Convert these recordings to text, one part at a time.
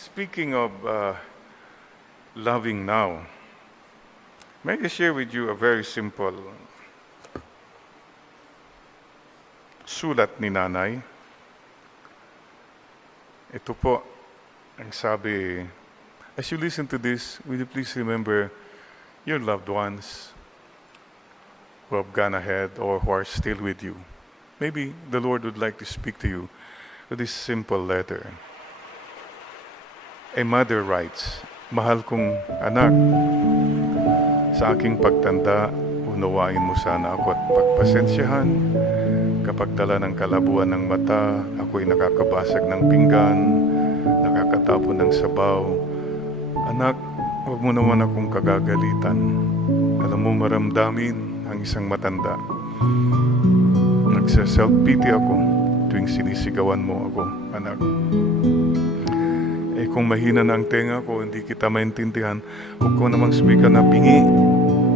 Speaking of loving now, may I share with you a very simple sulat ni nanay. Ito po, ang sabi, as you listen to this, will you please remember your loved ones who have gone ahead or who are still with you. Maybe the Lord would like to speak to you with this simple letter. A mother writes, Mahal kong anak, sa aking pagtanda, unawain mo sana ako at pagpasensyahan. Kapag dala ng kalabuan ng mata, ako'y nakakabasag ng pinggan, nakakatapon ng sabaw. Anak, huwag mo naman akong kagagalitan. Alam mo maramdamin ang isang matanda. Nagsa-self-pity ako tuwing sinisigawan mo ako, anak. Kung mahina na ang tenga ko, hindi kita maintindihan, huwag ko namang sumika na bingi.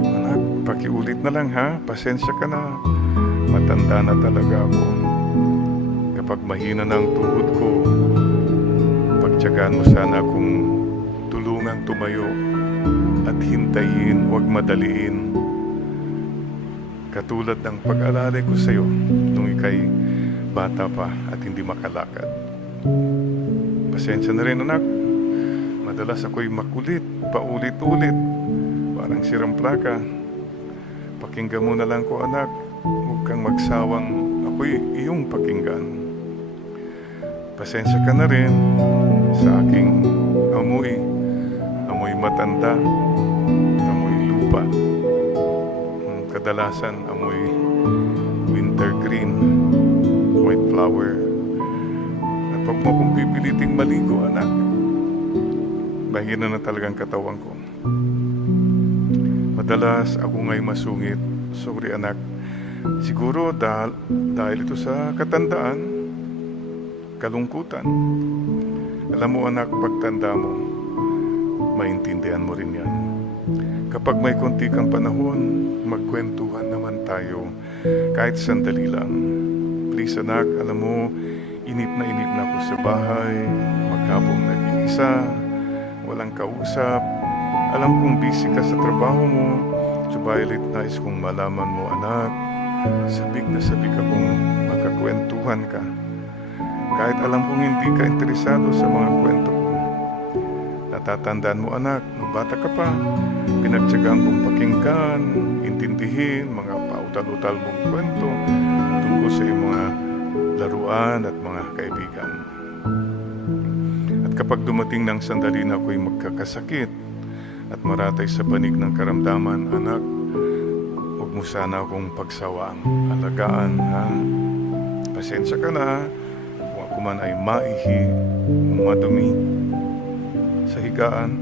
Anak, pakiulit na lang ha, pasensya ka na. Matanda na talaga ako. Kapag mahina na ang tuhod ko, pagtiyagaan mo sana akong tulungang tumayo at hintayin, huwag madaliin. Katulad ng pag-alalay ko sa iyo nung ika'y bata pa at hindi makalakad. Pasensya na rin anak. Madalas ako'y makulit, paulit-ulit. Parang sirang plaka. Pakinggan mo na lang ko anak. Huwag kang magsawang ako'y iyong pakinggan. Pasensya ka na rin sa aking amoy. Amoy matanda. Amoy lupa. Kadalasan amoy winter green. White flower. Huwag mo kong pipiliting maligo, anak. Bahina na talagang katawan ko. Madalas ako nga'y masungit. Sorry, anak. Siguro dahil ito sa katandaan, kalungkutan. Alam mo, anak, pagtanda mo, maintindihan mo rin yan. Kapag may konti kang panahon, magkwentuhan naman tayo. Kahit sandali lang. Please, anak, alam mo, inip na ako sa bahay, maghapong nag-iisa, walang kausap. Alam kong busy ka sa trabaho mo, subalit nais kong malaman mo, anak, sabik na sabik akong makakwentuhan ka. Kahit alam kong hindi ka interesado sa mga kwento ko. Natatandaan mo, anak, nung bata ka pa, pinagtiyagaan kong pakinggan, intindihin mga pautal-utal mong kwento tungkol sa iyong mga laruan at mga kaibigan. At kapag dumating ng sandali na ako'y magkakasakit at maratay sa panig ng karamdaman, anak, huwag mo sana akong pagsawaang alagaan, ha? Pasensya ka na kung ako man ay maihi o madumi sa higaan.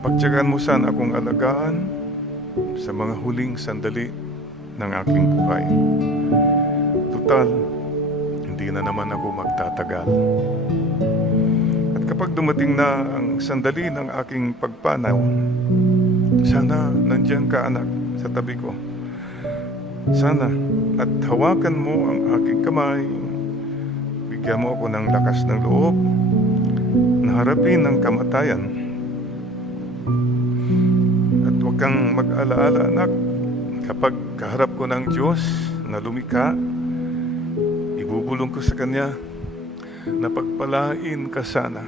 Pagtiyagaan mo sana akong alagaan sa mga huling sandali ng aking buhay. Total, hindi na naman ako magtatagal. At kapag dumating na ang sandali ng aking pagpanaw, sana nandiyan ka anak sa tabi ko. Sana at hawakan mo ang aking kamay, bigyan mo ako ng lakas ng loob na harapin ang kamatayan. At huwag kang mag-alaala anak, kapag kaharap ko ng Diyos na lumikha, ibubulong ko sa Kanya na pagpalain ka sana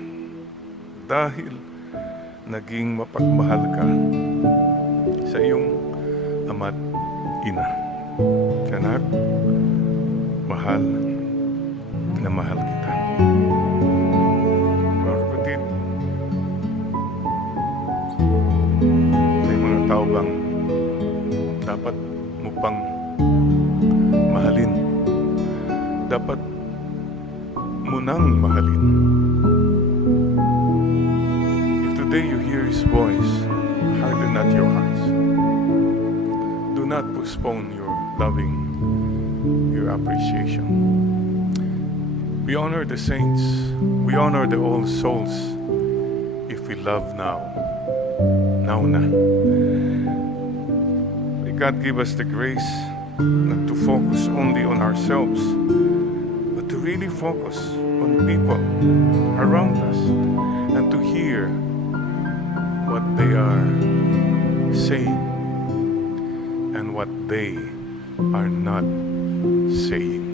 dahil naging mapagmahal ka sa iyong ama't ina. Anak, mahal na mahal kita. Mga kapatid, may mga tao bang dapat mo pang mahalin? Dapat mo nang mahalin. If today you hear His voice, harden not your hearts. Do not postpone your loving, your appreciation. We honor the saints, we honor the old souls if we love now. Now na. May God give us the grace not to focus only on ourselves, but to really focus on on people around us and to hear what they are saying and what they are not saying.